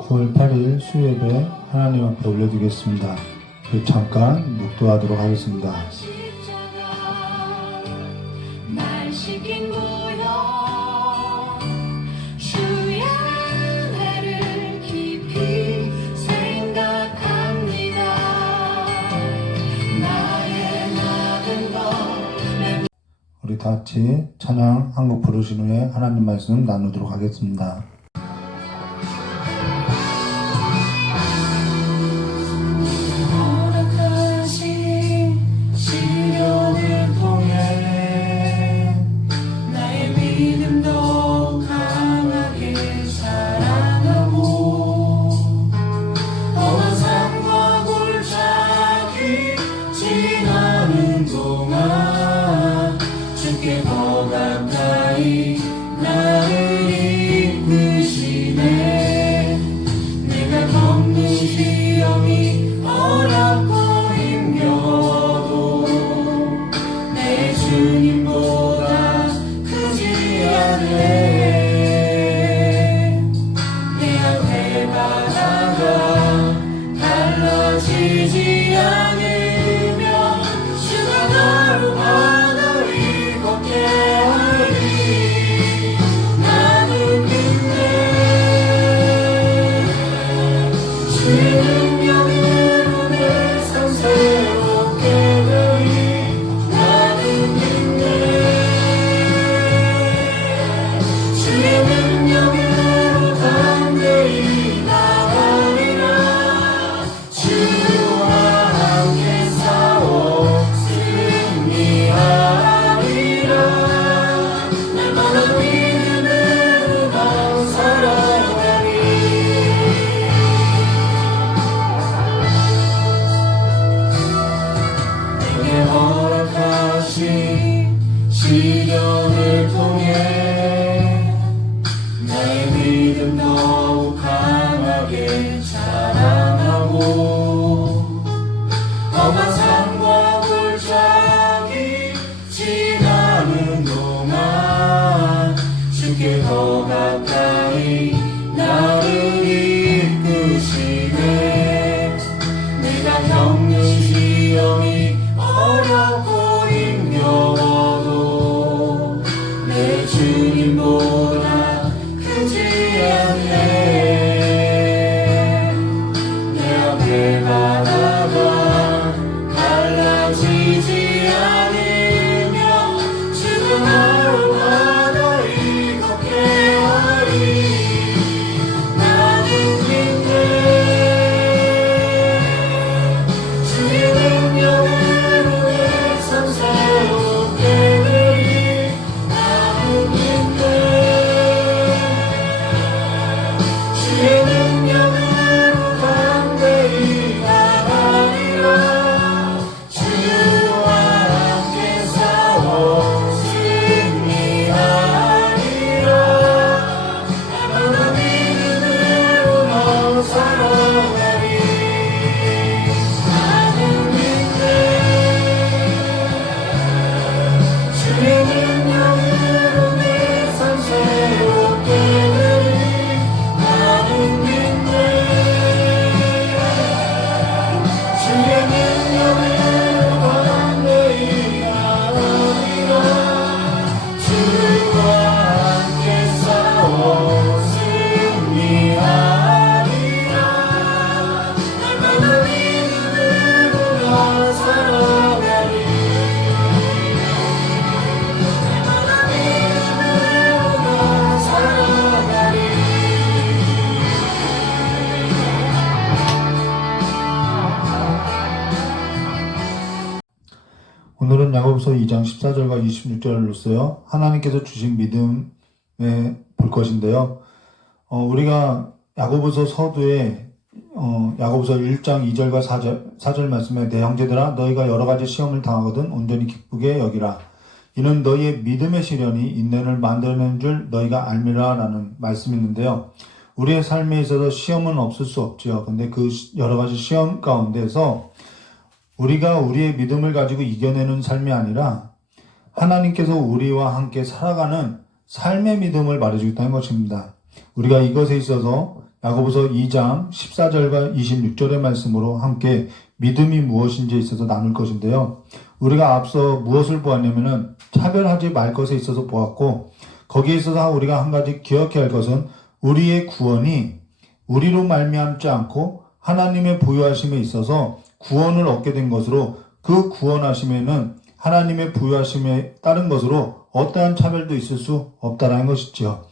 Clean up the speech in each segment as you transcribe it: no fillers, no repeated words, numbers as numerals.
9월 8일 수요예배 하나님 앞에 올려드리겠습니다. 잠깐 묵도하도록 하겠습니다. 날 시킨 구역 주의 은혜를 깊이 생각합니다. 나의 모든 것 우리 다 같이 찬양 한 곡 부르신 후에 하나님 말씀 나누도록 하겠습니다. 시련을 통해 나의 믿음 더욱 강하게 자랑하고 험한 산과 골짜기 지나는 동안 주께 더 가까이 나를 이끄시네. 내가 겪는 시험이 어렵고 힘겨워도 내 주님보다 크지 않네. 내 앞에 바다가 갈라지지 않으며 주는 나를 바다에 걷게 하리. 나는 믿네. 주의 능력으로 내 삶 새롭게 되리. 나는 믿네. 주의 능력으로 담대히 나가리라. 주와 함께 싸워 승리하리라. 나는 믿음으로 너 살아가리. 나는 믿네. 주의 능력으로 내 삶 새롭게 되리. 나는 믿네. 주의 능력으로 담대히 나가리라. 주와 함께 싸워 승리하리라. 날마다 믿음으로 나 살아가리. 날마다 믿음으로 나 살아가리. 오늘은 야고보서 2장 14절과 26절을 써요. 하나님께서 주신 믿음에 볼 것인데요. 우리가 야고보서 서두에 야고보서 1장 2절과 4절 말씀에 내 형제들아 너희가 여러 가지 시험을 당하거든 온전히 기쁘게 여기라. 이는 너희의 믿음의 시련이 인내를 만들어낸 줄 너희가 알미라 라는 말씀이 있는데요. 우리의 삶에 있어서 시험은 없을 수 없죠. 근데 그 여러 가지 시험 가운데서 우리가 우리의 믿음을 가지고 이겨내는 삶이 아니라 하나님께서 우리와 함께 살아가는 삶의 믿음을 말해주겠다는 것입니다. 우리가 이것에 있어서 야고보서 2장 14절과 26절의 말씀으로 함께 믿음이 무엇인지에 있어서 나눌 것인데요. 우리가 앞서 무엇을 보았냐면은 차별하지 말 것에 있어서 보았고, 거기에 있어서 우리가 한 가지 기억해야 할 것은 우리의 구원이 우리로 말미암지 않고 하나님의 부여하심에 있어서 구원을 얻게 된 것으로, 그 구원하심에는 하나님의 부여하심에 따른 것으로 어떠한 차별도 있을 수 없다라는 것이지요.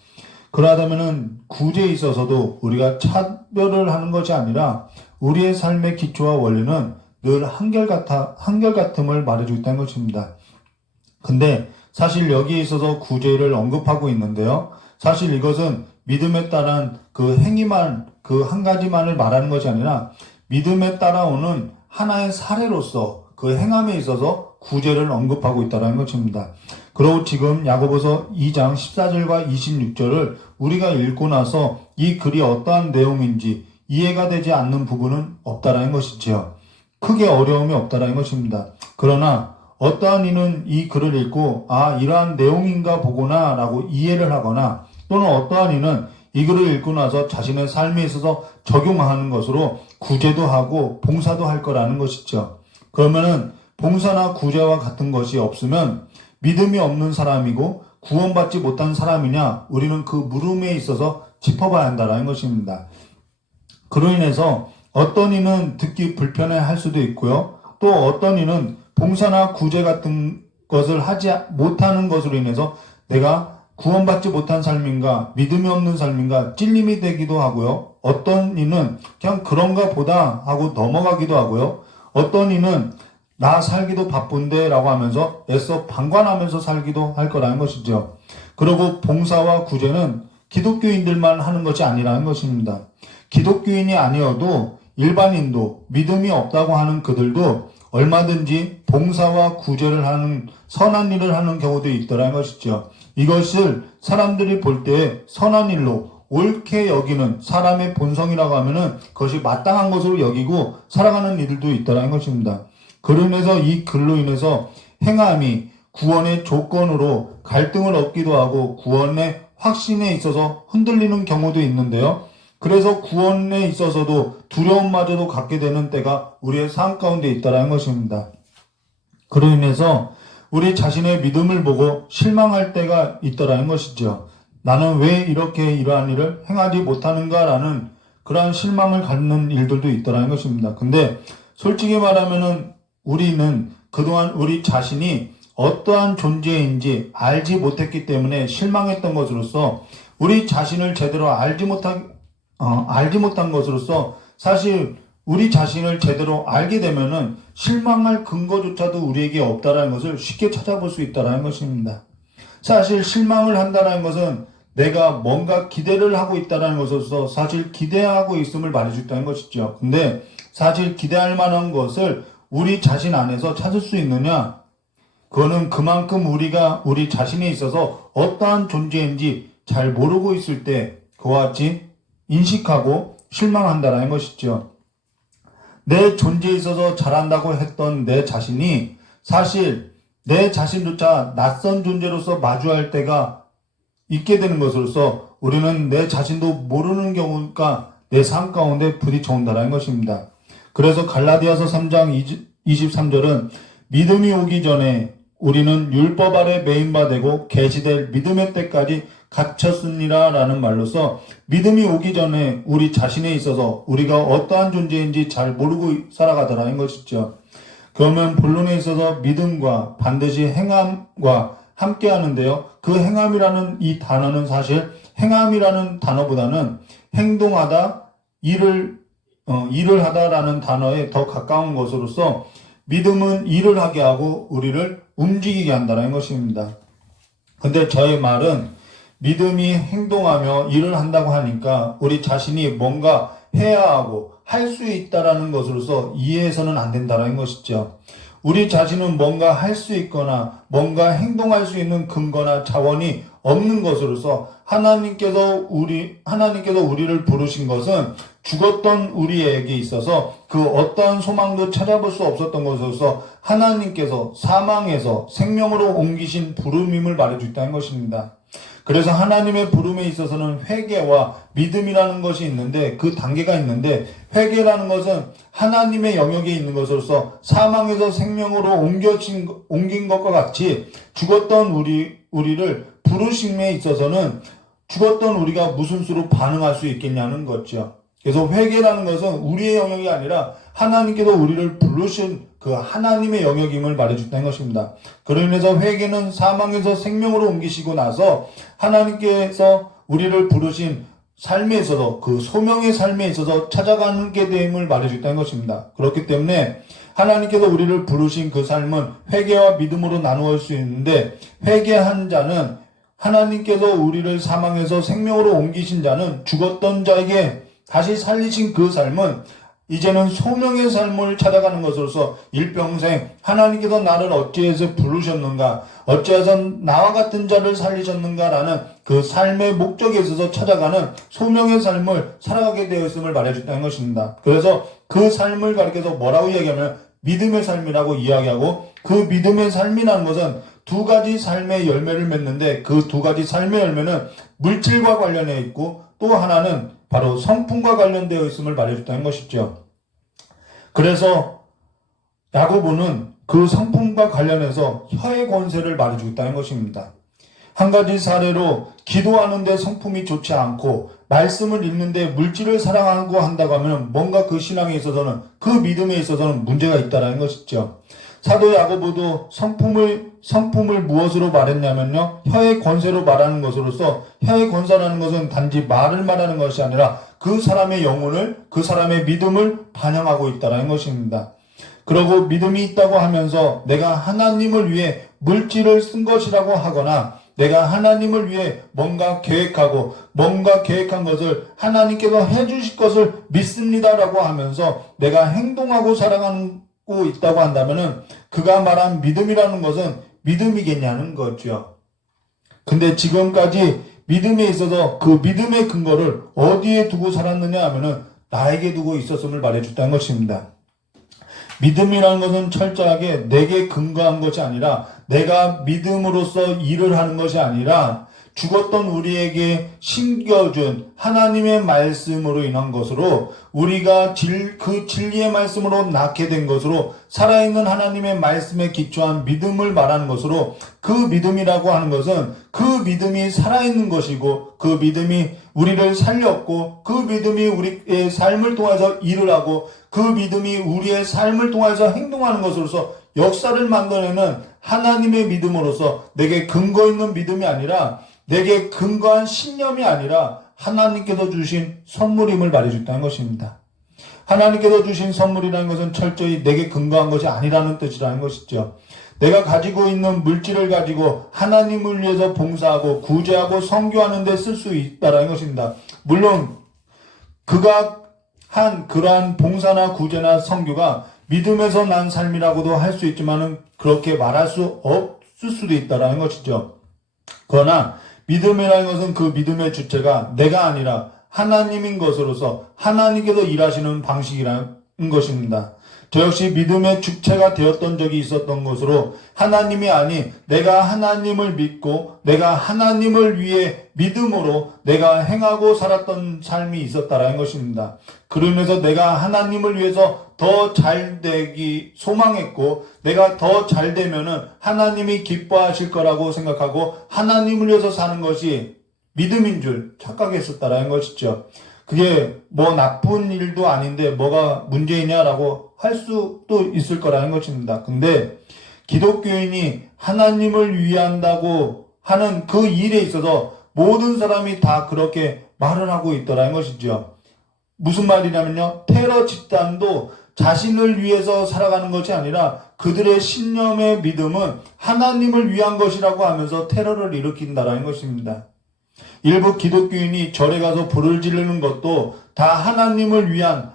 그러하다면은 구제에 있어서도 우리가 차별을 하는 것이 아니라 우리의 삶의 기초와 원리는 늘 한결같음을 말해주고 있다는 것입니다. 근데 사실 여기에 있어서 구제를 언급하고 있는데요. 사실 이것은 믿음에 따른 그 행위만, 그 한 가지만을 말하는 것이 아니라 믿음에 따라오는 하나의 사례로서 그 행함에 있어서 구제를 언급하고 있다는 것입니다. 그리고 지금 야고보서 2장 14절과 26절을 우리가 읽고 나서 이 글이 어떠한 내용인지 이해가 되지 않는 부분은 없다라는 것이지요. 크게 어려움이 없다라는 것입니다. 그러나 어떠한 이는 이 글을 읽고 이러한 내용인가 보구나 라고 이해를 하거나, 또는 어떠한 이는 이 글을 읽고 나서 자신의 삶에 있어서 적용하는 것으로 구제도 하고 봉사도 할 거라는 것이죠. 그러면은 봉사나 구제와 같은 것이 없으면 믿음이 없는 사람이고 구원받지 못한 사람이냐, 우리는 그 물음에 있어서 짚어봐야 한다는 것입니다. 그로 인해서 어떤 이는 듣기 불편해 할 수도 있고요. 또 어떤 이는 봉사나 구제 같은 것을 하지 못하는 것으로 인해서 내가 구원받지 못한 삶인가, 믿음이 없는 삶인가 찔림이 되기도 하고요. 어떤 이는 그냥 그런가 보다 하고 넘어가기도 하고요. 어떤 이는 나 살기도 바쁜데 라고 하면서 애써 방관하면서 살기도 할 거라는 것이죠. 그리고 봉사와 구제는 기독교인들만 하는 것이 아니라는 것입니다. 기독교인이 아니어도 일반인도, 믿음이 없다고 하는 그들도 얼마든지 봉사와 구제를 하는, 선한 일을 하는 경우도 있더라는 것이죠. 이것을 사람들이 볼 때 선한 일로 옳게 여기는 사람의 본성이라고 하면은 그것이 마땅한 것으로 여기고 살아가는 이들도 있다는 것입니다. 그로 인해서 이 글로 인해서 행함이 구원의 조건으로 갈등을 얻기도 하고 구원의 확신에 있어서 흔들리는 경우도 있는데요. 그래서 구원에 있어서도 두려움마저도 갖게 되는 때가 우리의 삶 가운데 있다는 것입니다. 그로 인해서 우리 자신의 믿음을 보고 실망할 때가 있더라는 것이죠. 나는 왜 이렇게 이러한 일을 행하지 못하는가라는 그러한 실망을 갖는 일들도 있더라는 것입니다. 근데 솔직히 말하면은 우리는 그동안 우리 자신이 어떠한 존재인지 알지 못했기 때문에 실망했던 것으로서, 우리 자신을 제대로 알지 못한 것으로서 사실 우리 자신을 제대로 알게 되면은 실망할 근거조차도 우리에게 없다라는 것을 쉽게 찾아볼 수 있다라는 것입니다. 사실 실망을 한다는 것은 내가 뭔가 기대를 하고 있다는 것으로서 사실 기대하고 있음을 말해줄 있다는 것이죠. 근데 사실 기대할 만한 것을 우리 자신 안에서 찾을 수 있느냐? 그거는 그만큼 우리가 우리 자신에 있어서 어떠한 존재인지 잘 모르고 있을 때 그와 같이 인식하고 실망한다는 것이죠. 내 존재에 있어서 잘한다고 했던 내 자신이 사실 내 자신조차 낯선 존재로서 마주할 때가 있게 되는 것으로서 우리는 내 자신도 모르는 경우가 내 삶 가운데 부딪혀 온다는 것입니다. 그래서 갈라디아서 3장 23절은 믿음이 오기 전에 우리는 율법 아래 매인바 되고 계시될 믿음의 때까지 갇혔으니라 라는 말로서 믿음이 오기 전에 우리 자신에 있어서 우리가 어떠한 존재인지 잘 모르고 살아가더라는 것이죠. 그러면 본론에 있어서 믿음과 반드시 행함과 함께 하는데요. 그 행함이라는 이 단어는 사실 행함이라는 단어보다는 행동하다, 일을 하다라는 단어에 더 가까운 것으로서 믿음은 일을 하게 하고 우리를 움직이게 한다는 것입니다. 근데 저의 말은 믿음이 행동하며 일을 한다고 하니까 우리 자신이 뭔가 해야 하고 할 수 있다라는 것으로서 이해해서는 안 된다는 것이죠. 우리 자신은 뭔가 할 수 있거나 뭔가 행동할 수 있는 근거나 자원이 없는 것으로서 하나님께서 우리를 부르신 것은 죽었던 우리에게 있어서 그 어떠한 소망도 찾아볼 수 없었던 것으로서 하나님께서 사망에서 생명으로 옮기신 부름임을 말해주었다는 것입니다. 그래서 하나님의 부름에 있어서는 회개와 믿음이라는 것이 있는데 그 단계가 있는데 회개라는 것은 하나님의 영역에 있는 것으로서 사망에서 생명으로 옮긴 것과 같이 죽었던 우리를 부르심에 있어서는 죽었던 우리가 무슨 수로 반응할 수 있겠냐는 거죠. 그래서 회개라는 것은 우리의 영역이 아니라 하나님께서 우리를 부르신 그 하나님의 영역임을 말해준다는 것입니다. 그로 인해서 회개는 사망에서 생명으로 옮기시고 나서 하나님께서 우리를 부르신 삶에 있어서 그 소명의 삶에 있어서 찾아가게 됨을 말해준다는 것입니다. 그렇기 때문에 하나님께서 우리를 부르신 그 삶은 회개와 믿음으로 나누어질 수 있는데 회개한 자는 하나님께서 우리를 사망에서 생명으로 옮기신 자는 죽었던 자에게 다시 살리신 그 삶은 이제는 소명의 삶을 찾아가는 것으로서 일평생 하나님께서 나를 어찌해서 부르셨는가, 어찌해서 나와 같은 자를 살리셨는가라는 그 삶의 목적에 있어서 찾아가는 소명의 삶을 살아가게 되어 있음을 말해줬다는 것입니다. 그래서 그 삶을 가리켜서 뭐라고 이야기하면 믿음의 삶이라고 이야기하고 그 믿음의 삶이라는 것은 두 가지 삶의 열매를 맺는데 그 두 가지 삶의 열매는 물질과 관련해 있고 또 하나는 바로 성품과 관련되어 있음을 말해줬다는 것이죠. 그래서 야고보는 그 성품과 관련해서 혀의 권세를 말해주고 있다는 것입니다. 한 가지 사례로 기도하는데 성품이 좋지 않고 말씀을 읽는데 물질을 사랑하고 한다고 하면 뭔가 그 신앙에 있어서는 그 믿음에 있어서는 문제가 있다는 것이죠. 사도 야고보도 성품을 무엇으로 말했냐면요. 혀의 권세로 말하는 것으로서 혀의 권세라는 것은 단지 말을 말하는 것이 아니라 그 사람의 영혼을 그 사람의 믿음을 반영하고 있다는 것입니다. 그러고 믿음이 있다고 하면서 내가 하나님을 위해 물질을 쓴 것이라고 하거나 내가 하나님을 위해 뭔가 계획한 것을 하나님께서 해주실 것을 믿습니다라고 하면서 내가 행동하고 살아가고 있다고 한다면은 그가 말한 믿음이라는 것은 믿음이겠냐는 거죠. 근데 지금까지 믿음에 있어서 그 믿음의 근거를 어디에 두고 살았느냐 하면은 나에게 두고 있었음을 말해줬다는 것입니다. 믿음이라는 것은 철저하게 내게 근거한 것이 아니라 내가 믿음으로써 일을 하는 것이 아니라 죽었던 우리에게 심겨준 하나님의 말씀으로 인한 것으로 우리가 그 진리의 말씀으로 낳게 된 것으로 살아있는 하나님의 말씀에 기초한 믿음을 말하는 것으로 그 믿음이라고 하는 것은 그 믿음이 살아있는 것이고 그 믿음이 우리를 살렸고 그 믿음이 우리의 삶을 통해서 일을 하고 그 믿음이 우리의 삶을 통해서 행동하는 것으로서 역사를 만들어내는 하나님의 믿음으로서 내게 근거 있는 믿음이 아니라 내게 근거한 신념이 아니라 하나님께서 주신 선물임을 말해줬다는 것입니다. 하나님께서 주신 선물이라는 것은 철저히 내게 근거한 것이 아니라는 뜻이라는 것이죠. 내가 가지고 있는 물질을 가지고 하나님을 위해서 봉사하고 구제하고 선교하는 데 쓸 수 있다는 것입니다. 물론 그가 한 그러한 봉사나 구제나 선교가 믿음에서 난 삶이라고도 할 수 있지만은 그렇게 말할 수 없을 수도 있다는 것이죠. 그러나 믿음이라는 것은 그 믿음의 주체가 내가 아니라 하나님인 것으로서 하나님께서 일하시는 방식이라는 것입니다. 저 역시 믿음의 주체가 되었던 적이 있었던 것으로 하나님이 아닌 내가 하나님을 믿고 내가 하나님을 위해 믿음으로 내가 행하고 살았던 삶이 있었다라는 것입니다. 그로 인해서 내가 하나님을 위해서 더 잘되기 소망했고 내가 더 잘되면은 하나님이 기뻐하실 거라고 생각하고 하나님을 위해서 사는 것이 믿음인 줄 착각했었다라는 것이죠. 그게 뭐 나쁜 일도 아닌데 뭐가 문제이냐라고 할 수도 있을 거라는 것입니다. 근데 기독교인이 하나님을 위한다고 하는 그 일에 있어서 모든 사람이 다 그렇게 말을 하고 있더라는 것이죠. 무슨 말이냐면요. 테러 집단도 자신을 위해서 살아가는 것이 아니라 그들의 신념의 믿음은 하나님을 위한 것이라고 하면서 테러를 일으킨다라는 것입니다. 일부 기독교인이 절에 가서 불을 지르는 것도 다 하나님을 위한,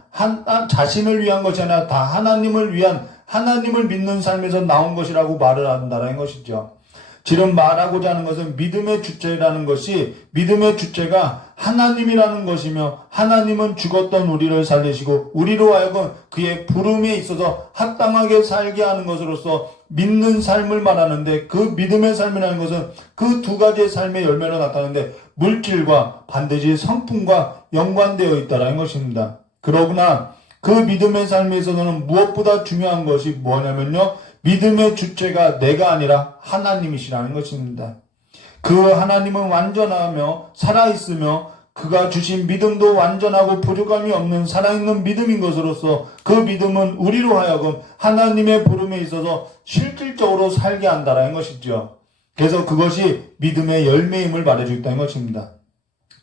자신을 위한 것이 아니라 다 하나님을 위한, 하나님을 믿는 삶에서 나온 것이라고 말을 한다는 것이죠. 지금 말하고자 하는 것은 믿음의 주체라는 것이 믿음의 주체가 하나님이라는 것이며 하나님은 죽었던 우리를 살리시고 우리로 하여금 그의 부름에 있어서 합당하게 살게 하는 것으로서 믿는 삶을 말하는데 그 믿음의 삶이라는 것은 그 두 가지의 삶의 열매로 나타나는데 물질과 반드시 성품과 연관되어 있다는 것입니다. 그러나 그 믿음의 삶에 있어서는 무엇보다 중요한 것이 뭐냐면요. 믿음의 주체가 내가 아니라 하나님이시라는 것입니다. 그 하나님은 완전하며 살아있으며 그가 주신 믿음도 완전하고 부족함이 없는 살아있는 믿음인 것으로서 그 믿음은 우리로 하여금 하나님의 부름에 있어서 실질적으로 살게 한다는 것이죠. 그래서 그것이 믿음의 열매임을 말해주고 있다는 것입니다.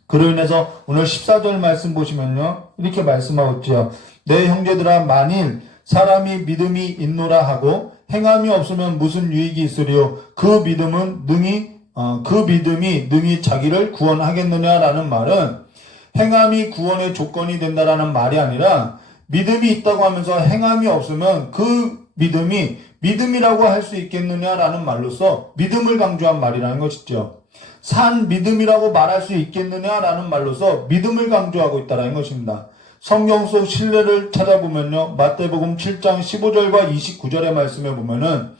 그로 인해서 오늘 14절 말씀 보시면요. 이렇게 말씀하고 있죠. 내 형제들아 만일 사람이 믿음이 있노라 하고 행함이 없으면 무슨 유익이 있으리요. 그 믿음이 능히 자기를 구원하겠느냐라는 말은 행함이 구원의 조건이 된다라는 말이 아니라 믿음이 있다고 하면서 행함이 없으면 그 믿음이 믿음이라고 할 수 있겠느냐라는 말로서 믿음을 강조한 말이라는 것이죠. 산 믿음이라고 말할 수 있겠느냐라는 말로서 믿음을 강조하고 있다는 것입니다. 성경 속 신뢰를 찾아보면요. 마태복음 7장 15절과 29절의 말씀에 보면은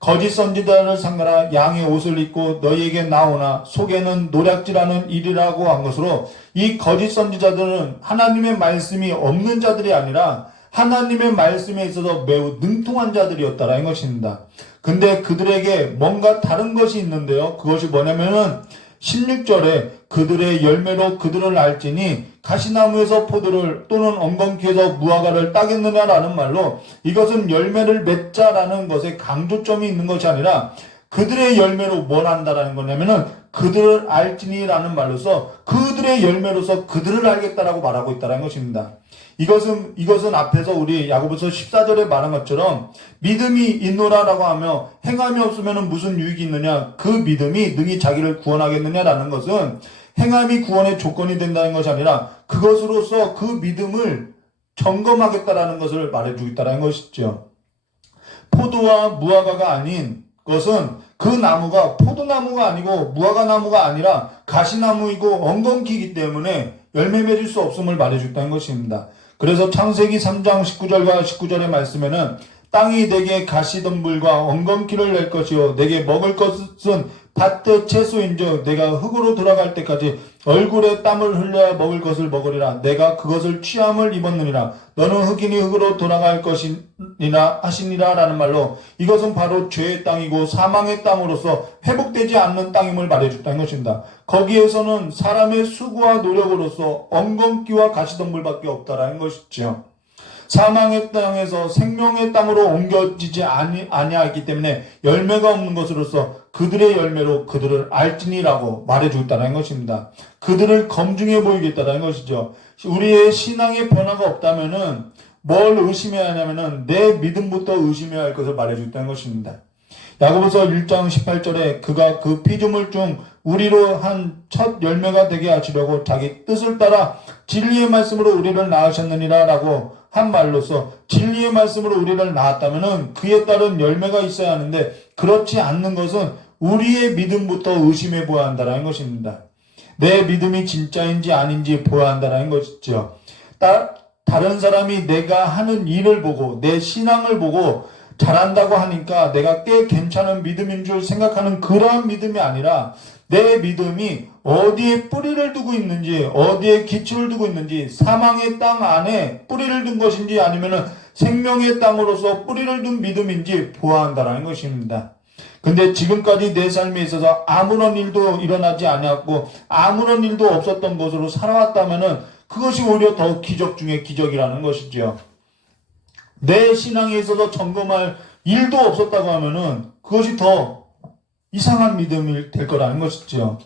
거짓 선지자를 상가라 양의 옷을 입고 너희에게 나오나 속에는 노략질하는 일이라고 한 것으로 이 거짓 선지자들은 하나님의 말씀이 없는 자들이 아니라 하나님의 말씀에 있어서 매우 능통한 자들이었다라는 것입니다. 근데 그들에게 뭔가 다른 것이 있는데요. 그것이 뭐냐면은 16절에 그들의 열매로 그들을 알지니 가시나무에서 포도를 또는 엉겅퀴에서 무화과를 따겠느냐라는 말로 이것은 열매를 맺자라는 것에 강조점이 있는 것이 아니라 그들의 열매로 뭘 한다라는 거냐면은 그들을 알지니라는 말로서 그들의 열매로서 그들을 알겠다라고 말하고 있다는 것입니다. 이것은 앞에서 우리 야고보서 14절에 말한 것처럼 믿음이 있노라라고 하며 행함이 없으면 무슨 유익이 있느냐 그 믿음이 능히 자기를 구원하겠느냐라는 것은 행함이 구원의 조건이 된다는 것이 아니라 그것으로서 그 믿음을 점검하겠다라는 것을 말해주고 있다는 것이죠. 포도와 무화과가 아닌 것은 그 나무가 포도나무가 아니고 무화과나무가 아니라 가시나무이고 엉겅퀴이기 때문에 열매 맺을 수 없음을 말해주었다는 것입니다. 그래서 창세기 3장 19절과 19절의 말씀에는 땅이 내게 가시덤불과 엉겅퀴를 낼 것이요 내게 먹을 것은 밭의 채소인즉 내가 흙으로 돌아갈 때까지 얼굴에 땀을 흘려야 먹을 것을 먹으리라. 내가 그것을 취함을 입었느니라. 너는 흙이니 흙으로 돌아갈 것이니라 하시니라 라는 말로 이것은 바로 죄의 땅이고 사망의 땅으로서 회복되지 않는 땅임을 말해줬다는 것입니다. 거기에서는 사람의 수고와 노력으로서 엉겅퀴와 가시덤불밖에 없다라는 것이죠. 사망의 땅에서 생명의 땅으로 옮겨지지 아니하기 때문에 열매가 없는 것으로서 그들의 열매로 그들을 알지니라고 말해주겠다는 것입니다. 그들을 검증해 보이겠다는 것이죠. 우리의 신앙의 변화가 없다면은 뭘 의심해야 하냐면은 내 믿음부터 의심해야 할 것을 말해주겠다는 것입니다. 야고보서 1장 18절에 그가 그 피조물 중 우리로 한 첫 열매가 되게 하시려고 자기 뜻을 따라 진리의 말씀으로 우리를 낳으셨느니라 라고 한 말로서 진리의 말씀으로 우리를 낳았다면은 그에 따른 열매가 있어야 하는데 그렇지 않는 것은 우리의 믿음부터 의심해 보아야 한다는 것입니다. 내 믿음이 진짜인지 아닌지 보아야 한다는 것이죠. 다른 사람이 내가 하는 일을 보고 내 신앙을 보고 잘한다고 하니까 내가 꽤 괜찮은 믿음인 줄 생각하는 그러한 믿음이 아니라 내 믿음이 어디에 뿌리를 두고 있는지 어디에 기초를 두고 있는지 사망의 땅 안에 뿌리를 둔 것인지 아니면 생명의 땅으로서 뿌리를 둔 믿음인지 보아야 한다는 것입니다. 근데 지금까지 내 삶에 있어서 아무런 일도 일어나지 않았고 아무런 일도 없었던 것으로 살아왔다면은 그것이 오히려 더 기적 중에 기적이라는 것이죠. 내 신앙에 있어서 점검할 일도 없었다고 하면은 그것이 더 이상한 믿음이 될 거라는 것이죠.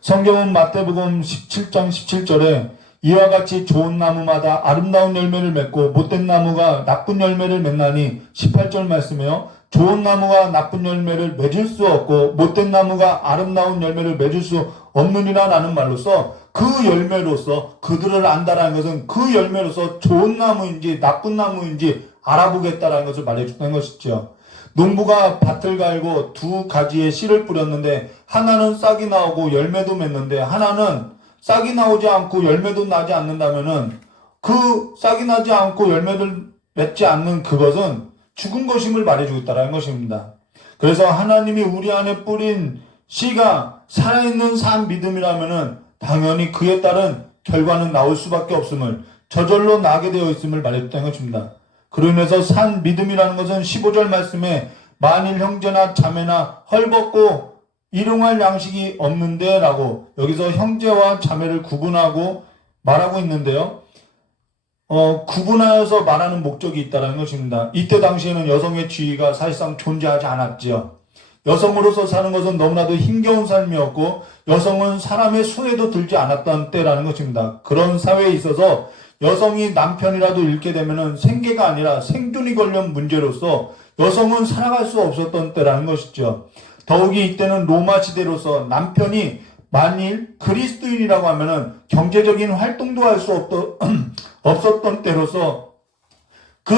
성경은 마태복음 17장 17절에 이와 같이 좋은 나무마다 아름다운 열매를 맺고 못된 나무가 나쁜 열매를 맺나니 18절 말씀이요. 좋은 나무가 나쁜 열매를 맺을 수 없고 못된 나무가 아름다운 열매를 맺을 수 없느니라 라는 말로서 그 열매로서 그들을 안다라는 것은 그 열매로서 좋은 나무인지 나쁜 나무인지 알아보겠다라는 것을 말해준다는 것이죠. 농부가 밭을 갈고 두 가지의 씨를 뿌렸는데 하나는 싹이 나오고 열매도 맺는데 하나는 싹이 나오지 않고 열매도 나지 않는다면은 그 싹이 나지 않고 열매를 맺지 않는 그것은 죽은 것임을 말해주고 있다는 것입니다. 그래서 하나님이 우리 안에 뿌린 씨가 살아있는 산 믿음이라면은 당연히 그에 따른 결과는 나올 수밖에 없음을, 저절로 나게 되어 있음을 말해줬다는 것입니다. 그로 인해서 산 믿음이라는 것은 15절 말씀에 만일 형제나 자매나 헐벗고 일용할 양식이 없는데 라고 여기서 형제와 자매를 구분하고 말하고 있는데요. 구분하여서 말하는 목적이 있다는 것입니다. 이때 당시에는 여성의 지위가 사실상 존재하지 않았지요. 여성으로서 사는 것은 너무나도 힘겨운 삶이었고 여성은 사람의 손에도 들지 않았던 때라는 것입니다. 그런 사회에 있어서 여성이 남편이라도 잃게 되면 생계가 아니라 생존이 걸린 문제로서 여성은 살아갈 수 없었던 때라는 것이죠. 더욱이 이때는 로마 시대로서 남편이 만일 그리스도인이라고 하면은 경제적인 활동도 할 수 없었던 때로서 그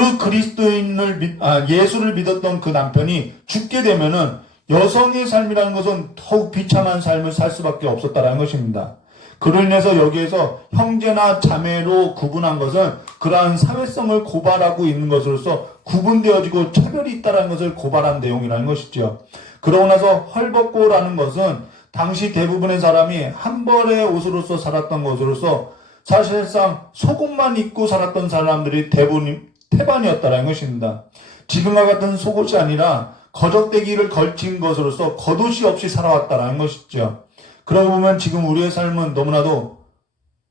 예수를 믿었던 그 남편이 죽게 되면은 여성의 삶이라는 것은 더욱 비참한 삶을 살 수밖에 없었다는 것입니다. 그로 인해서 여기에서 형제나 자매로 구분한 것은 그러한 사회성을 고발하고 있는 것으로서 구분되어지고 차별이 있다는 것을 고발한 내용이라는 것이죠. 그러고 나서 헐벗고라는 것은 당시 대부분의 사람이 한 벌의 옷으로서 살았던 것으로서 사실상 속옷만 입고 살았던 사람들이 대부분 태반이었다는 것입니다. 지금과 같은 속옷이 아니라 거적대기를 걸친 것으로서 겉옷이 없이 살아왔다는 것이죠. 그러고 보면 지금 우리의 삶은 너무나도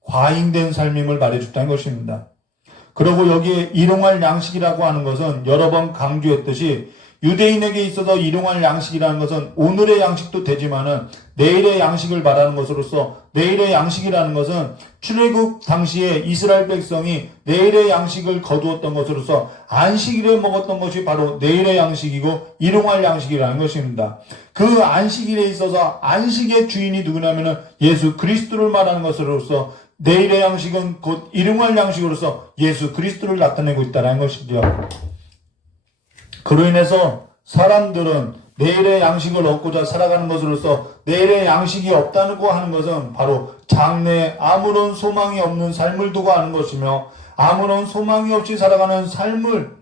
과잉된 삶임을 말해줬다는 것입니다. 그리고 여기에 일용할 양식이라고 하는 것은 여러 번 강조했듯이 유대인에게 있어서 일용할 양식이라는 것은 오늘의 양식도 되지만은 내일의 양식을 말하는 것으로서 내일의 양식이라는 것은 출애굽 당시에 이스라엘 백성이 내일의 양식을 거두었던 것으로서 안식일에 먹었던 것이 바로 내일의 양식이고 일용할 양식이라는 것입니다. 그 안식일에 있어서 안식의 주인이 누구냐면은 예수 그리스도를 말하는 것으로서 내일의 양식은 곧 일용할 양식으로서 예수 그리스도를 나타내고 있다는 것이죠. 그로 인해서 사람들은 내일의 양식을 얻고자 살아가는 것으로서 내일의 양식이 없다고 하는 것은 바로 장래에 아무런 소망이 없는 삶을 두고 하는 것이며 아무런 소망이 없이 살아가는 삶을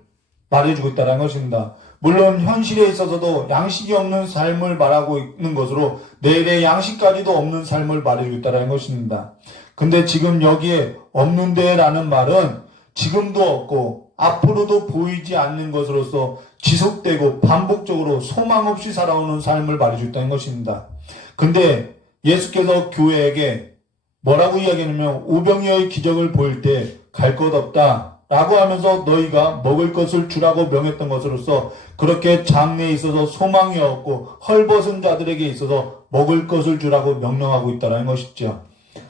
말해주고 있다는 것입니다. 물론 현실에 있어서도 양식이 없는 삶을 말하고 있는 것으로 내일의 양식까지도 없는 삶을 말해주고 있다는 것입니다. 근데 지금 여기에 없는데라는 말은 지금도 없고 앞으로도 보이지 않는 것으로서 지속되고 반복적으로 소망 없이 살아오는 삶을 말해줬다는 것입니다. 근데 예수께서 교회에게 뭐라고 이야기하냐면 오병이어의 기적을 보일 때 갈 것 없다 라고 하면서 너희가 먹을 것을 주라고 명했던 것으로서 그렇게 장래에 있어서 소망이 없고 헐벗은 자들에게 있어서 먹을 것을 주라고 명령하고 있다는 것이죠.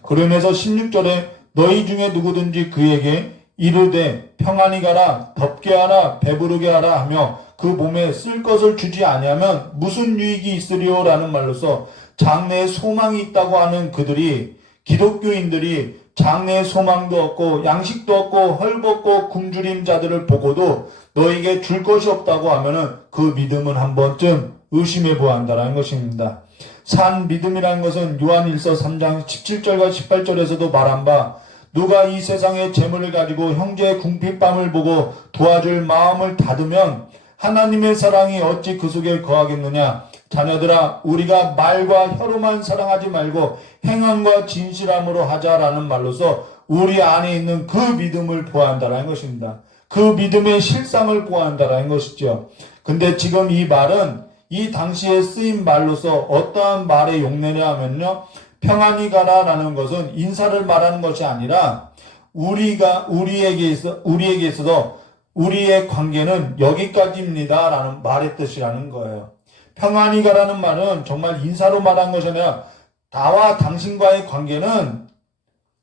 그러면서 16절에 너희 중에 누구든지 그에게 이르되 평안히 가라 덥게 하라 배부르게 하라 하며 그 몸에 쓸 것을 주지 아니하면 무슨 유익이 있으리요라는 말로서 장래에 소망이 있다고 하는 그들이 기독교인들이 장래에 소망도 없고 양식도 없고 헐벗고 굶주린 자들을 보고도 너에게 줄 것이 없다고 하면은 그 믿음은 한 번쯤 의심해 보아야 한다는 것입니다. 산 믿음이라는 것은 요한일서 3장 17절과 18절에서도 말한 바 누가 이 세상의 재물을 가지고 형제의 궁핍함을 보고 도와줄 마음을 닫으면 하나님의 사랑이 어찌 그 속에 거하겠느냐. 자녀들아 우리가 말과 혀로만 사랑하지 말고 행함과 진실함으로 하자라는 말로서 우리 안에 있는 그 믿음을 보아한다는 것입니다. 그 믿음의 실상을 보아한다는 것이죠. 근데 지금 이 말은 이 당시에 쓰인 말로서 어떠한 말의 용례냐 하면요. 평안히 가라라는 것은 인사를 말하는 것이 아니라 우리에게 있어서 우리의 관계는 여기까지입니다라는 말의 뜻이라는 거예요. 평안히 가라는 말은 정말 인사로 말한 것이 아니라 나와 당신과의 관계는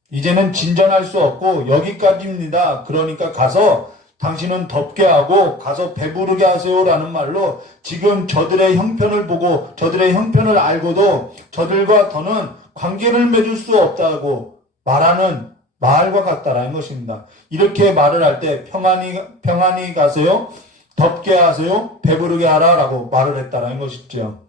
이제는 진전할 수 없고 여기까지입니다. 그러니까 가서 당신은 덥게 하고 가서 배부르게 하세요라는 말로 지금 저들의 형편을 보고 저들의 형편을 알고도 저들과 더는 관계를 맺을 수 없다고 말하는 말과 같다라는 것입니다. 이렇게 말을 할 때 평안히 가세요. 덥게 하세요, 배부르게 하라라고 말을 했다라는 것이죠.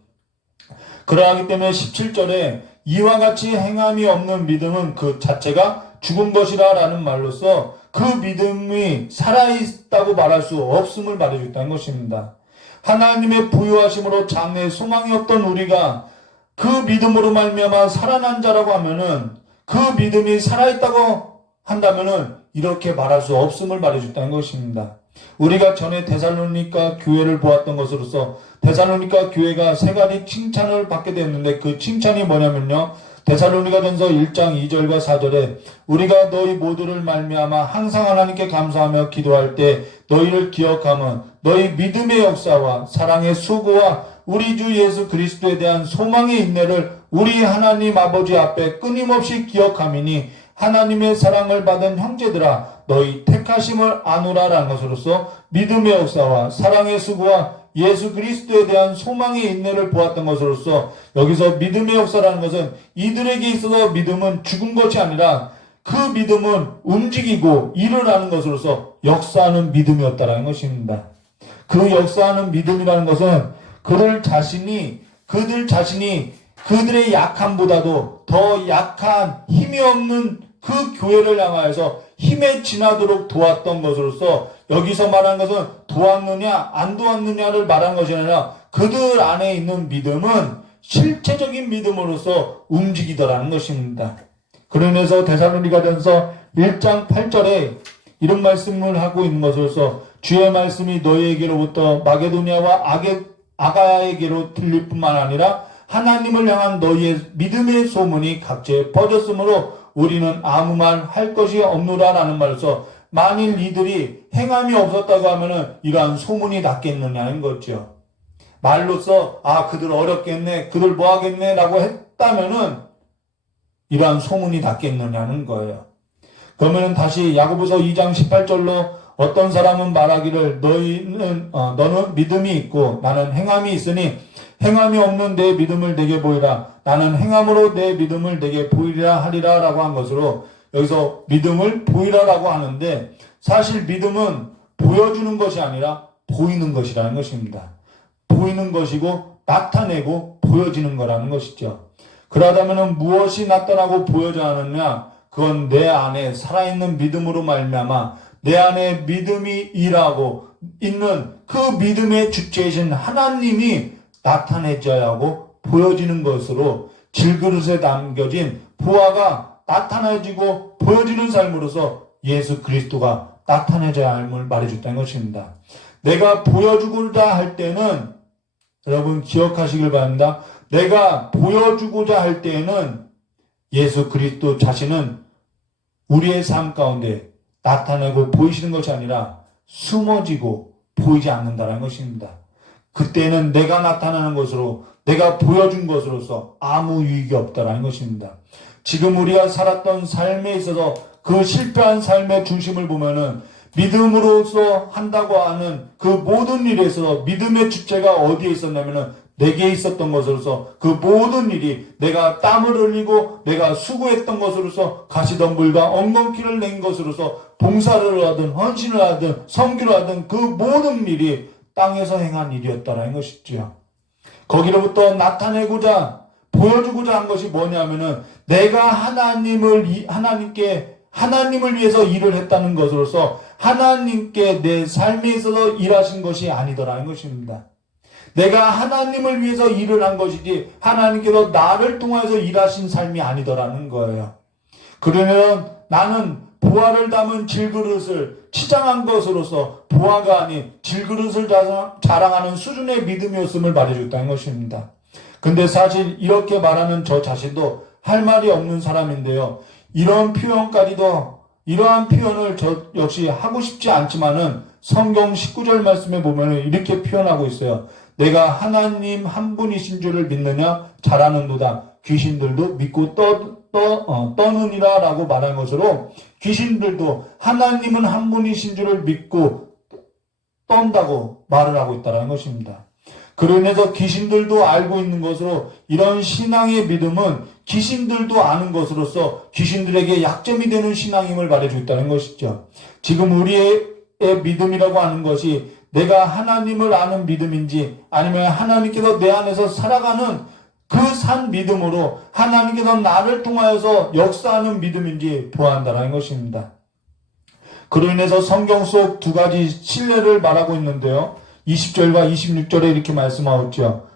그러하기 때문에 17절에 이와 같이 행함이 없는 믿음은 그 자체가 죽은 것이라라는 말로써 그 믿음이 살아있다고 말할 수 없음을 말해주겠다는 것입니다. 하나님의 부유하심으로 장래에 소망이 없던 우리가 그 믿음으로 말미암아 살아난 자라고 하면은, 그 믿음이 살아있다고 한다면은 이렇게 말할 수 없음을 말해줬다는 것입니다. 우리가 전에 데살로니가 교회를 보았던 것으로서 데살로니가 교회가 세 가지 칭찬을 받게 되었는데, 그 칭찬이 뭐냐면요, 데살로니가전서 1장 2절과 4절에 우리가 너희 모두를 말미암아 항상 하나님께 감사하며 기도할 때 너희를 기억하면 너희 믿음의 역사와 사랑의 수고와 우리 주 예수 그리스도에 대한 소망의 인내를 우리 하나님 아버지 앞에 끊임없이 기억함이니 하나님의 사랑을 받은 형제들아 너희 택하심을 아노라라는 것으로서 믿음의 역사와 사랑의 수고와 예수 그리스도에 대한 소망의 인내를 보았던 것으로서, 여기서 믿음의 역사라는 것은 이들에게 있어서 믿음은 죽은 것이 아니라 그 믿음은 움직이고 일을 하는 것으로서 역사하는 믿음이었다라는 것입니다. 그 역사하는 믿음이라는 것은 그들 자신이 그들의 약함보다도 더 약한 힘이 없는 그 교회를 향하여서 힘에 지나도록 도왔던 것으로서, 여기서 말한 것은 도왔느냐 안 도왔느냐를 말한 것이 아니라 그들 안에 있는 믿음은 실체적인 믿음으로서 움직이더라는 것입니다. 그러면서 데살로니가전서 1장 8절에 이런 말씀을 하고 있는 것으로서 주의 말씀이 너희에게로부터 마게도니아와 아가야에게로 들릴 뿐만 아니라 하나님을 향한 너희의 믿음의 소문이 각지에 퍼졌으므로 우리는 아무 말 할 것이 없노라라는 말로서, 만일 이들이 행함이 없었다고 하면은 이러한 소문이 났겠느냐는 거죠. 말로써 그들 어렵겠네, 그들 뭐 하겠네 라고 했다면은 이러한 소문이 났겠느냐는 거예요. 그러면은 다시 야고보서 2장 18절로 어떤 사람은 말하기를 너는 믿음이 있고 나는 행함이 있으니 행함이 없는 내 믿음을 내게 보이라. 나는 행함으로 내 믿음을 내게 보이리라 하리라 라고 한 것으로, 여기서 믿음을 보이라라고 하는데 사실 믿음은 보여주는 것이 아니라 보이는 것이라는 것입니다. 보이는 것이고 나타내고 보여지는 거라는 것이죠. 그러다면 무엇이 나타나고 보여져야 하느냐? 그건 내 안에 살아있는 믿음으로 말미암아 내 안에 믿음이 일하고 있는 그 믿음의 주체이신 하나님이 나타내져야 하고 보여지는 것으로, 질그릇에 담겨진 보화가 나타나지고 보여지는 삶으로서 예수 그리스도가 나타내져야 함을 말해줬다는 것입니다. 내가 보여주고자 할 때는, 여러분 기억하시길 바랍니다. 내가 보여주고자 할 때에는 예수 그리스도 자신은 우리의 삶 가운데 나타내고 보이시는 것이 아니라 숨어지고 보이지 않는다는 것입니다. 그때는 내가 나타나는 것으로, 내가 보여준 것으로서 아무 유익이 없다는 것입니다. 지금 우리가 살았던 삶에 있어서 그 실패한 삶의 중심을 보면은 믿음으로서 한다고 하는 그 모든 일에 있어서 믿음의 주체가 어디에 있었냐면은 내게 있었던 것으로서, 그 모든 일이 내가 땀을 흘리고 내가 수고했던 것으로서, 가시덤불과 엉겅퀴를 낸 것으로서, 봉사를 하든 헌신을 하든 선교를 하든 그 모든 일이 땅에서 행한 일이었다라는 것이지요. 거기로부터 나타내고자 보여주고자 한 것이 뭐냐면은 내가 하나님을 위해서 일을 했다는 것으로서 하나님께 내 삶에 있어서 일하신 것이 아니더라는 것입니다. 내가 하나님을 위해서 일을 한 것이지 하나님께서 나를 통해서 일하신 삶이 아니더라는 거예요. 그러면 나는 보화를 담은 질그릇을 치장한 것으로서 보화가 아닌 질그릇을 자랑하는 수준의 믿음이었음을 말해줬다는 것입니다. 근데 사실 이렇게 말하는 저 자신도 할 말이 없는 사람인데요. 이러한 표현을 저 역시 하고 싶지 않지만은 성경 19절 말씀에 보면 이렇게 표현하고 있어요. 내가 하나님 한 분이신 줄을 믿느냐? 잘하는도다. 귀신들도 믿고 떠느니라 라고 말한 것으로, 귀신들도 하나님은 한 분이신 줄을 믿고 떤다고 말을 하고 있다는 것입니다. 그로 인해서 귀신들도 알고 있는 것으로, 이런 신앙의 믿음은 귀신들도 아는 것으로서 귀신들에게 약점이 되는 신앙임을 말해주고 있다는 것이죠. 지금 우리의 믿음이라고 하는 것이 내가 하나님을 아는 믿음인지 아니면 하나님께서 내 안에서 살아가는 그 산 믿음으로 하나님께서 나를 통하여서 역사하는 믿음인지 보아야 한다는 것입니다. 그로 인해서 성경 속 두 가지 신뢰를 말하고 있는데요. 20절과 26절에 이렇게 말씀하고 있죠.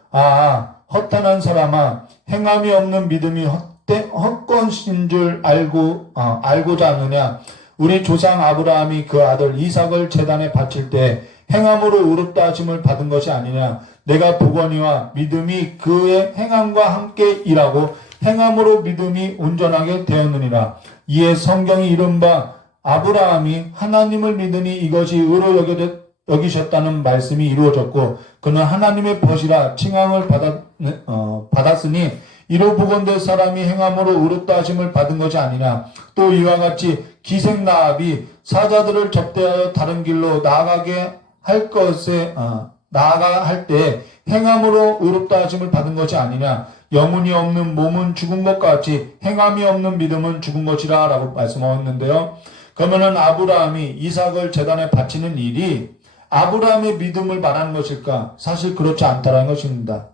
허탄한 사람아, 행함이 없는 믿음이 헛것인 줄 알고자 하느냐. 우리 조상 아브라함이 그 아들 이삭을 제단에 바칠 때 행함으로 의롭다 하심을 받은 것이 아니냐. 내가 보거니와 믿음이 그의 행함과 함께 일하고 행함으로 믿음이 온전하게 되었느니라. 이에 성경이 이른바 아브라함이 하나님을 믿으니 이것이 의로 여기셨다는 말씀이 이루어졌고 그는 하나님의 벗이라 칭함을 받았으니 이로 보건대 사람이 행함으로 의롭다 하심을 받은 것이 아니냐. 또 이와 같이 기생 라합이 사자들을 접대하여 다른 길로 나아가게 할 것에 나아가 할 때 행함으로 의롭다 하심을 받은 것이 아니냐. 영혼이 없는 몸은 죽은 것 같이 행함이 없는 믿음은 죽은 것이라 라고 말씀하고 있는데요. 그러면은 아브라함이 이삭을 제단에 바치는 일이 아브라함의 믿음을 말하는 것일까? 사실 그렇지 않다는 것입니다.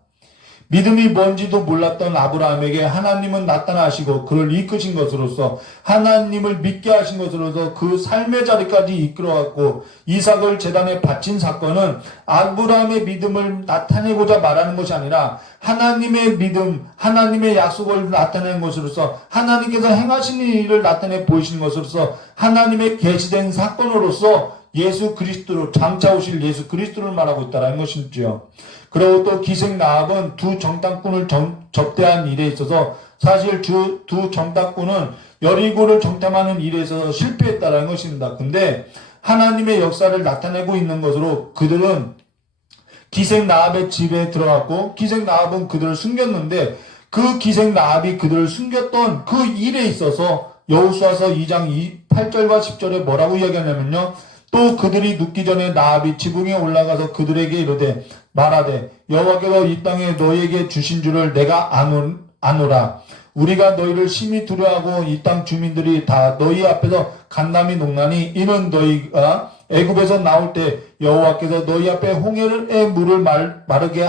믿음이 뭔지도 몰랐던 아브라함에게 하나님은 나타나시고 그를 이끄신 것으로서 하나님을 믿게 하신 것으로서 그 삶의 자리까지 이끌어갔고 이삭을 제단에 바친 사건은 아브라함의 믿음을 나타내고자 말하는 것이 아니라 하나님의 믿음, 하나님의 약속을 나타내는 것으로서 하나님께서 행하신 일을 나타내 보이시는 것으로서 하나님의 계시된 사건으로서 예수 그리스도로 장차 오실 예수 그리스도를 말하고 있다는 것이죠. 그리고 또 기생 라합은 두 정탐꾼을 접대한 일에 있어서 사실 두 정탐꾼은 여리고를 정탐하는 일에 있어서 실패했다는 것입니다. 근데 하나님의 역사를 나타내고 있는 것으로 그들은 기생 라합의 집에 들어갔고 기생 라합은 그들을 숨겼는데 그 기생 라합이 그들을 숨겼던 그 일에 있어서 여호수아서 2장 8절과 10절에 뭐라고 이야기하냐면요. 또 그들이 눕기 전에 라합이 지붕에 올라가서 그들에게 이르되 말하되 여호와께서 이 땅에 너희에게 주신 줄을 내가 아노라. 우리가 너희를 심히 두려워하고 이 땅 주민들이 다 너희 앞에서 간담이 농나니 이는 너희가 애굽에서 나올 때 여호와께서 너희 앞에 홍해의 물을 마르게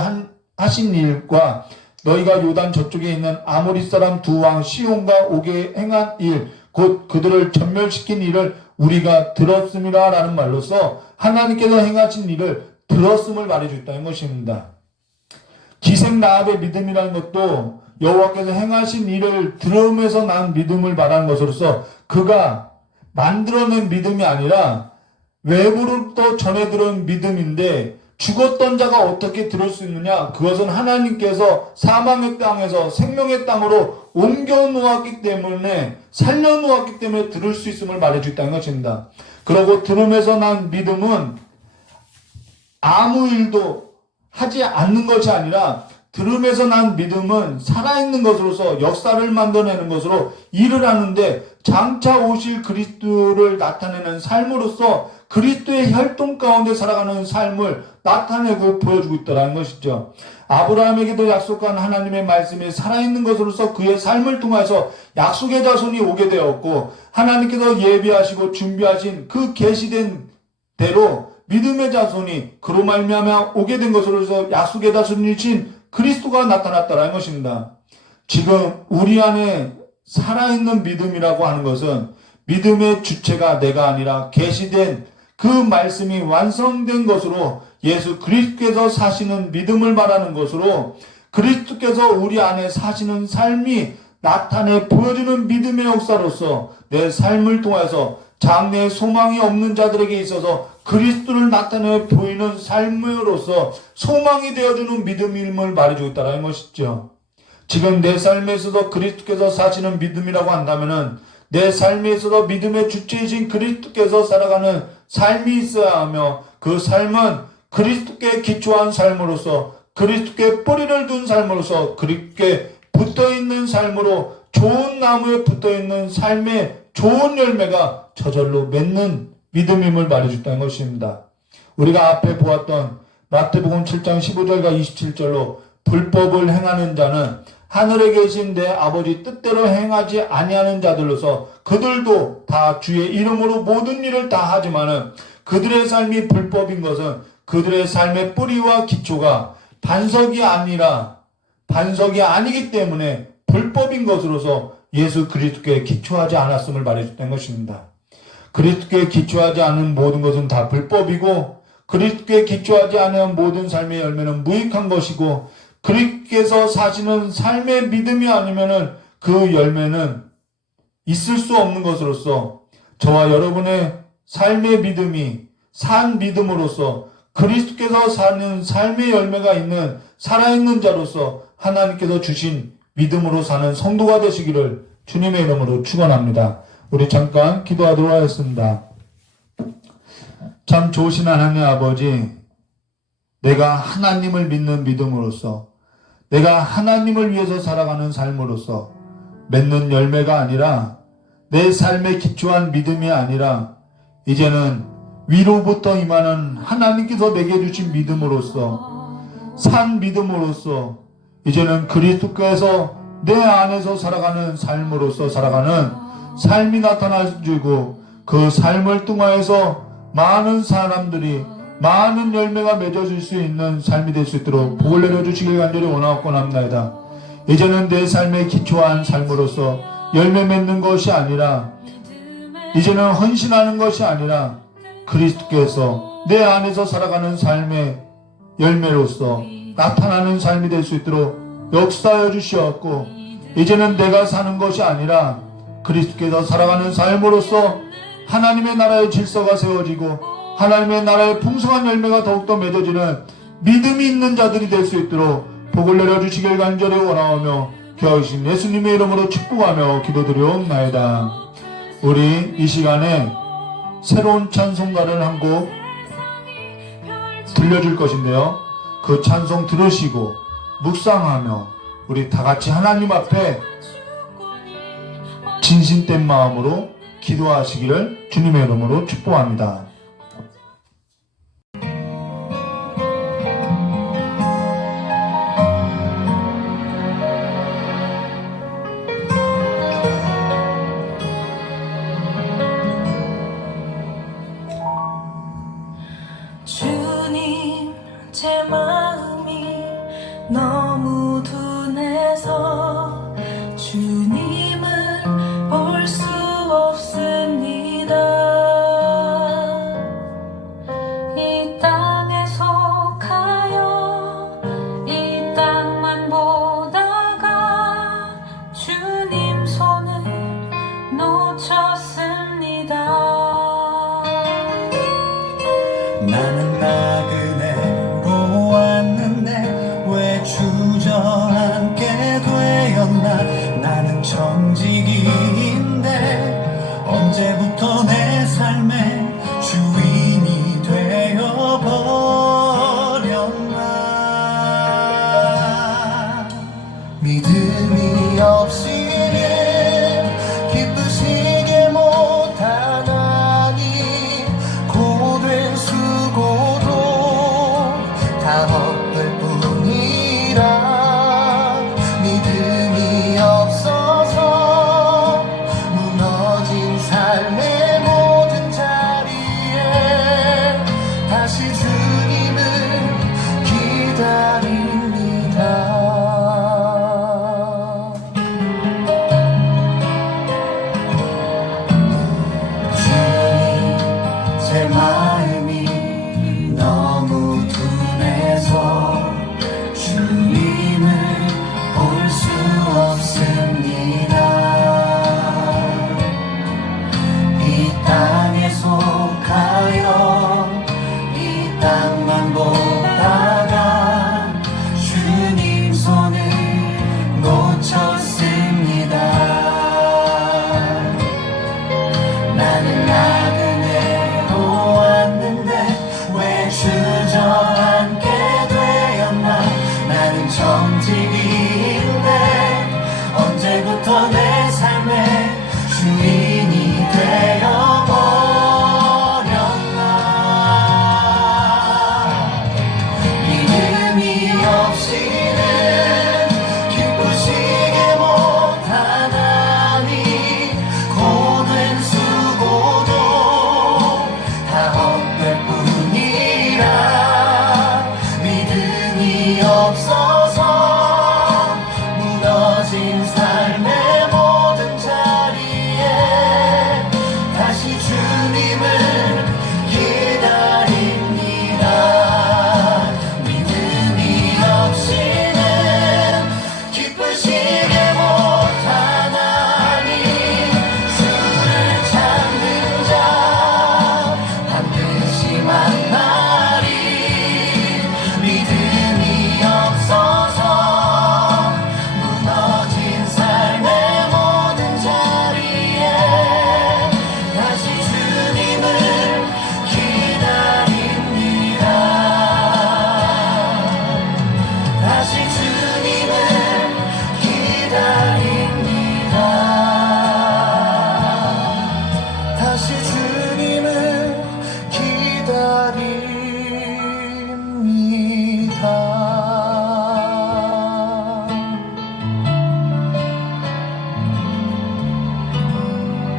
하신 일과 너희가 요단 저쪽에 있는 아모리 사람 두 왕 시온과 옥에 행한 일 곧 그들을 전멸시킨 일을 우리가 들었음이라 라는 말로서 하나님께서 행하신 일을 들었음을 말해주고 있다는 것입니다. 기생 라합의 믿음이라는 것도 여호와께서 행하신 일을 들음에서 난 믿음을 말하는 것으로서 그가 만들어낸 믿음이 아니라 외부로부터 전해 들은 믿음인데 죽었던 자가 어떻게 들을 수 있느냐? 그것은 하나님께서 사망의 땅에서 생명의 땅으로 옮겨 놓았기 때문에 살려 놓았기 때문에 들을 수 있음을 말해주고 있다는 것입니다. 그리고 들음에서 난 믿음은 아무 일도 하지 않는 것이 아니라 들음에서 난 믿음은 살아있는 것으로서 역사를 만들어내는 것으로 일을 하는데 장차 오실 그리스도를 나타내는 삶으로서 그리스도의 혈통 가운데 살아가는 삶을 나타내고 보여주고 있다는 것이죠. 아브라함에게도 약속한 하나님의 말씀이 살아있는 것으로서 그의 삶을 통해서 약속의 자손이 오게 되었고 하나님께서 예비하시고 준비하신 그 계시된 대로 믿음의 자손이 그로 말미암아 오게 된 것으로서 약속의 자손이신 그리스도가 나타났다는 것입니다. 지금 우리 안에 살아있는 믿음이라고 하는 것은 믿음의 주체가 내가 아니라 계시된 그 말씀이 완성된 것으로 예수 그리스도께서 사시는 믿음을 말하는 것으로 그리스도께서 우리 안에 사시는 삶이 나타내 보여주는 믿음의 역사로서 내 삶을 통해서 장래에 소망이 없는 자들에게 있어서 그리스도를 나타내 보이는 삶으로서 소망이 되어주는 믿음임을 말해주고 있다는 것이죠. 지금 내 삶에 있어서 그리스도께서 사시는 믿음이라고 한다면은 내 삶에 있어서 믿음의 주체이신 그리스도께서 살아가는 삶이 있어야 하며 그 삶은 그리스도께 기초한 삶으로서 그리스도께 뿌리를 둔 삶으로서 그리스도께 붙어있는 삶으로 좋은 나무에 붙어있는 삶의 좋은 열매가 저절로 맺는 믿음임을 말해줬다는 것입니다. 우리가 앞에 보았던 마태복음 7장 15절과 27절로 불법을 행하는 자는 하늘에 계신 내 아버지 뜻대로 행하지 아니하는 자들로서 그들도 다 주의 이름으로 모든 일을 다 하지만은 그들의 삶이 불법인 것은 그들의 삶의 뿌리와 기초가 반석이 아니기 때문에 불법인 것으로서 예수 그리스도께 기초하지 않았음을 말해줬던 것입니다. 그리스도께 기초하지 않은 모든 것은 다 불법이고, 그리스도께 기초하지 않은 모든 삶의 열매는 무익한 것이고, 그리스도께서 사시는 삶의 믿음이 아니면은 그 열매는 있을 수 없는 것으로서, 저와 여러분의 삶의 믿음이 산 믿음으로서 그리스도께서 사는 삶의 열매가 있는 살아있는 자로서 하나님께서 주신 믿음으로 사는 성도가 되시기를 주님의 이름으로 축원합니다. 우리 잠깐 기도하도록 하겠습니다. 참 좋으신 하나님 아버지, 내가 하나님을 믿는 믿음으로써, 내가 하나님을 위해서 살아가는 삶으로서 맺는 열매가 아니라, 내 삶에 기초한 믿음이 아니라 이제는 위로부터 임하는 하나님께서 내게 주신 믿음으로써, 산 믿음으로써 이제는 그리스도께서 내 안에서 살아가는 삶으로서 살아가는 삶이 나타나주고, 그 삶을 통하여서 많은 사람들이 많은 열매가 맺어질 수 있는 삶이 될 수 있도록 복을 내려주시길 간절히 원하옵고 합나이다. 이제는 내 삶에 기초한 삶으로서 열매 맺는 것이 아니라, 이제는 헌신하는 것이 아니라 그리스도께서 내 안에서 살아가는 삶의 열매로서 나타나는 삶이 될 수 있도록 역사하여 주시옵고, 이제는 내가 사는 것이 아니라 그리스도께서 살아가는 삶으로서 하나님의 나라의 질서가 세워지고 하나님의 나라의 풍성한 열매가 더욱더 맺어지는 믿음이 있는 자들이 될 수 있도록 복을 내려주시길 간절히 원하오며 귀하신 예수님의 이름으로 축복하며 기도드리옵나이다. 우리 이 시간에 새로운 찬송가를 한 곡 들려줄 것인데요, 그 찬송 들으시고 묵상하며 우리 다같이 하나님 앞에 진심된 마음으로 기도하시기를 주님의 이름으로 축복합니다. 주님, 제 마음이 너무 둔해서 주님을 볼 수 없습니다. 이 땅에 속하여 이 땅만 보다가 주님 손을 놓쳤습니다. 나는 나그네로 왔는데 왜 주저앉게 되었나. 나는 정직인데 언제부터 내 삶의 주인이 되어버렸나. 믿음이 없이는 기쁘시게 못하나니 고된 수고도 다시